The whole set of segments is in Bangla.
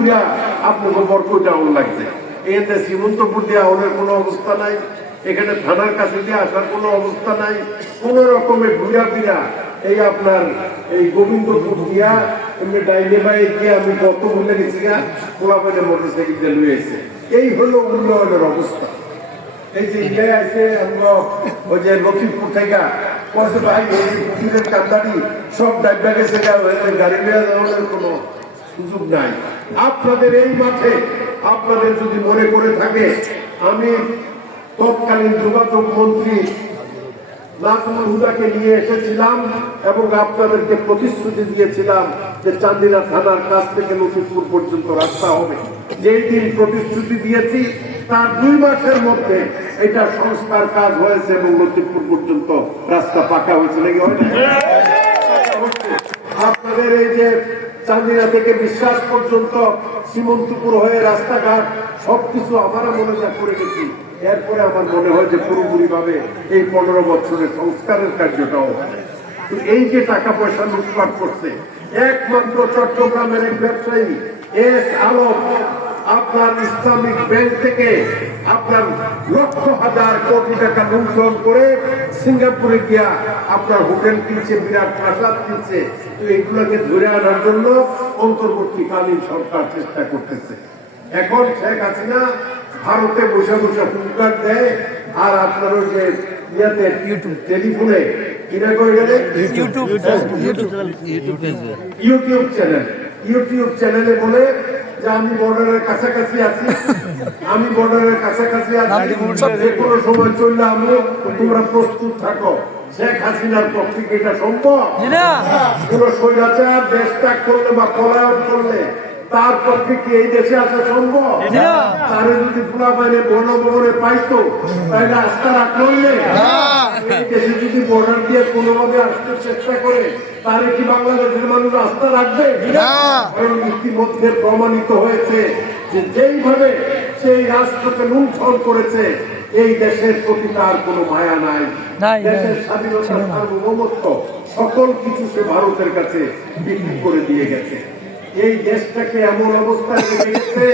ঘুরা আপনাকে বরকইটা আউন লাগছে। এতে শ্রীমন্তপুর দিয়ে আউনের কোনো অবস্থা নাই, এখানে থানার কাছে দিয়ে আসার কোনো অবস্থা নাই। কোন রকমের ঘুরা ফিরা এই আপনার এই গোবিন্দপুর দিয়া এমনি ডাইনে বাইরে গিয়ে আমি কত ভুলে গেছি গা, খোলা পাইলে মোটর সাইকেল দিয়ে লুয়ে এসে। এই হলো উন্নয়নের অবস্থা। এই যে ইন্ডিয়ায় আছে আমরা ওই যে লক্ষ্মীপুর থেকে পয়সা ভাই পুকুরের কান্দারি সব ডাইবা গেছে, গাড়ি নিয়ে যাওয়ার কোনো সুযোগ নাই। আপনাদের এই মাঠে আপনাদের যদি মনে করে থাকে, আমি তৎকালীন যোগাযোগ মন্ত্রী নাজমুল হুদাকে নিয়ে এসেছিলাম এবং আপনাদেরকে প্রতিশ্রুতি দিয়েছিলাম যে চান্দিনা থানার কাছ থেকে লক্ষ্মীপুর পর্যন্ত রাস্তা হবে। যেই দিন প্রতিশ্রুতি দিয়েছি তার 2 মাসের মধ্যে এটা সংস্কার কাজ হয়েছে এবং লক্ষ্মীপুর পর্যন্ত রাস্তা পাকা হয়েছে। নাকি হয় না? আপনাদের এই যে চান্দিনা থেকে বিশ্বাস পর্যন্ত শ্রীমন্তপুর হয়ে রাস্তাঘাট সবকিছু আমরা মনে করে গেছি। এরপরে আমার মনে হয় যে পুরোপুরি ভাবে এই 15 বছরের সংস্কারের কার্যটাও এই যে টাকা পয়সা লুটপাট করছে, একমাত্র চট্টগ্রামের এক ব্যবসায়ী এস আলম আপনার ইসলামিক ব্যাংক থেকে আপনার লক্ষ হাজার কোটি টাকা লুণ্ঠন করে সিঙ্গাপুরে গিয়া আপনার হোটেল কিনছে, বিরাট প্রাসাদ কিনছে। এইগুলোকে ধরে আনার জন্য অন্তর্বর্তীকালীন সরকার চেষ্টা করতেছে। এখন শেখ হাসিনা ভারতে বসে বসে হুঙ্কার দেয়, আর আপনার ওই যে ইয়াতে টেলিফোনে কিনা করে গেলে ইউটিউব চ্যানেলে বলে যে আমি বর্ডারের কাছাকাছি আছি, আমি বর্ডারের কাছাকাছি আছি, যে কোনো সময় চললে আমি, তোমরা প্রস্তুত থাকো। শেখ হাসিনার পক্ষে কি এটা সম্ভব? কোন স্বৈরাচার দেশ ত্যাগ করলে বা পলায়ন করলে তার পক্ষে কি এই দেশে আসা সম্ভব? তারে যদি ফুলা বাইরে বনভবনে পাইতো তাহলে আস্থা রাখলো এই দেশে যদি বর্ডার দিয়ে কোনোভাবে আসতে চেষ্টা করে তারে কি বাংলাদেশের মানুষ আস্থা রাখবে? কারণ ইতিমধ্যে প্রমাণিত হয়েছে যে যেইভাবে সেই রাষ্ট্রকে লুণ্ঠন করেছে এই দেশের প্রতি তার কোনো মায়া নাই। দেশের স্বাধীনতা, সার্বভৌমত্ব সকল কিছু সে ভারতের কাছে বিক্রি করে দিয়ে গেছে। এই দেশটাকে এমন অবস্থায় রেখেছে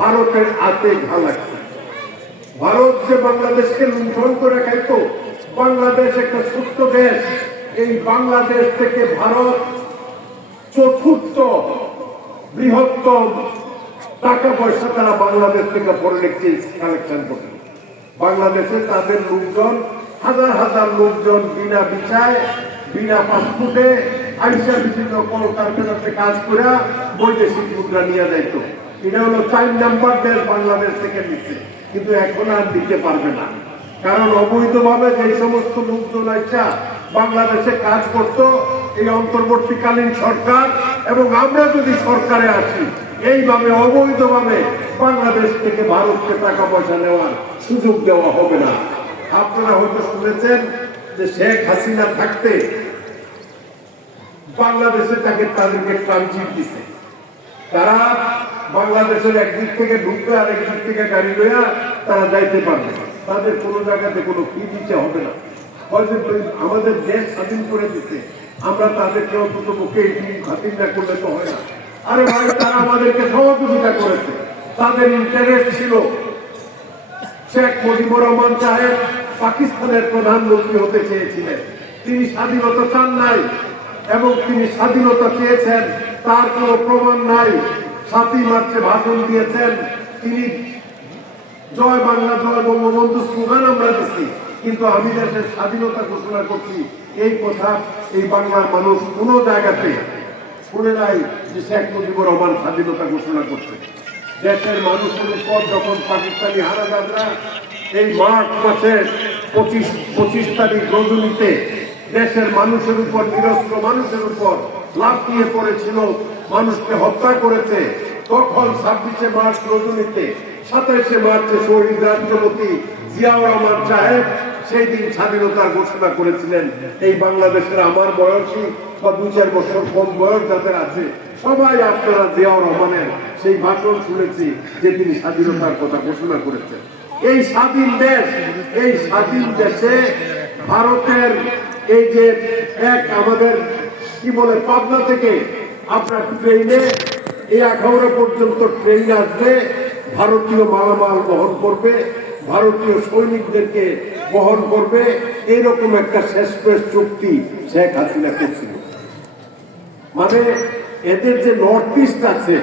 ভারতের হাতে ঘা লাগছে। ভারত যে বাংলাদেশকে লুণ্ঠন করে খাইতো, বাংলাদেশ একটা ছোট্ট দেশ, এই বাংলাদেশ থেকে ভারত 4র্থ বৃহত্তম টাকা পয়সা তারা বাংলাদেশ থেকে ফরেন এক্সচেঞ্জ কালেকশন করে। বাংলাদেশে তাদের লোকজন হাজার হাজার লোকজন বিনা ভিসায় বিনা পাসপোর্টে আইসা বিভিন্ন কলকারখানাতে কাজ করে বৈদেশিক মুদ্রা নিয়ে যাইত। এটা হলো 4 নাম্বার দেশ বাংলাদেশ থেকে নিচ্ছে, কিন্তু এখন আর দিতে পারবে না। কারণ অবৈধভাবে যে সমস্ত লোকজন আইসা বাংলাদেশে কাজ করত, এই অন্তর্বর্তীকালীন সরকার এবং আমরা যদি সরকারে আছি, এইভাবে অবৈধভাবে বাংলাদেশ থেকে ভারতকে টাকা পয়সা নেওয়ার সুযোগ দেওয়া হবে না। আপনারা হয়তো শুনেছেন যে শেখ হাসিনা থাকতে বাংলাদেশে তাদেরকে ট্রানজিট দিছে। তারা বাংলাদেশের একদিক থেকে ঢুকবে আর একদিক থেকে গাড়ি লইয়া তারা যাইতে পারবে, তাদের কোনো জায়গাতে কোনো ফি দিতে হবে না। হয়তো আমাদের দেশ স্বাধীন করে দিচ্ছে, আমরা তাদেরকে অন্তত পক্ষে খাতির না করলে তো হয় না। আরে ভাই, তারা আমাদেরকে সহযোগিতা করেছে, তাদের ইন্টারেস্ট ছিল। শেখ মুজিবুর রহমান সাহেব পাকিস্তানের প্রধানমন্ত্রী হতে চেয়েছিলেন, তিনি স্বাধীনতা চান নাই এবং তিনি স্বাধীনতা চেয়েছেন তার কোনো প্রমাণ নাই। 7ই মার্চে ভাষণ দিয়েছেন তিনি, জয় বাংলা জয় বঙ্গবন্ধু স্লোগান আমরা দিচ্ছি, কিন্তু আমি দেশের স্বাধীনতা ঘোষণা করছি এই কথা এই বাংলার মানুষ কোনো জায়গাতে শুনে নাই যে শেখ মুজিবুর রহমান স্বাধীনতা ঘোষণা করছে। দেশের মানুষের উপর যখন পাকিস্তানি হানাদাররা এই মার্চ মাসের 25 তারিখ রজনীতে দেশের মানুষের উপর, নিরস্ত্র মানুষের উপর লাফিয়ে পড়েছিল, মানুষকে হত্যা করেছে, তখন 26শে মার্চ রজনীতে 27শে মার্চে শহীদ রাষ্ট্রপতি জিয়াউর রহমান সাহেব সেই দিন স্বাধীনতার ঘোষণা করেছিলেন। এই বাংলাদেশের আমার বয়সী বা 2-4 বছর কম বয়স যাদের আছে সবাই আপনারা জিয়াউর রহমানের সেই ভাষণ শুনেছি যে তিনি স্বাধীনতার কথা ঘোষণা করেছেন। এই স্বাধীন দেশ, এই স্বাধীন দেশে ভারতের এই যে এক আমাদের কি বলে পাবনা থেকে আপনার ট্রেনে এই আখাউড়া পর্যন্ত ট্রেন আসবে, ভারতীয় মালামাল বহন করবে, ভারতীয় সৈনিকদেরকে বহন করবে, এইরকম একটা শেষমেশ চুক্তি শেখ হাসিনা করছিল। মানে এদের যে নর্থ ইস্ট আছে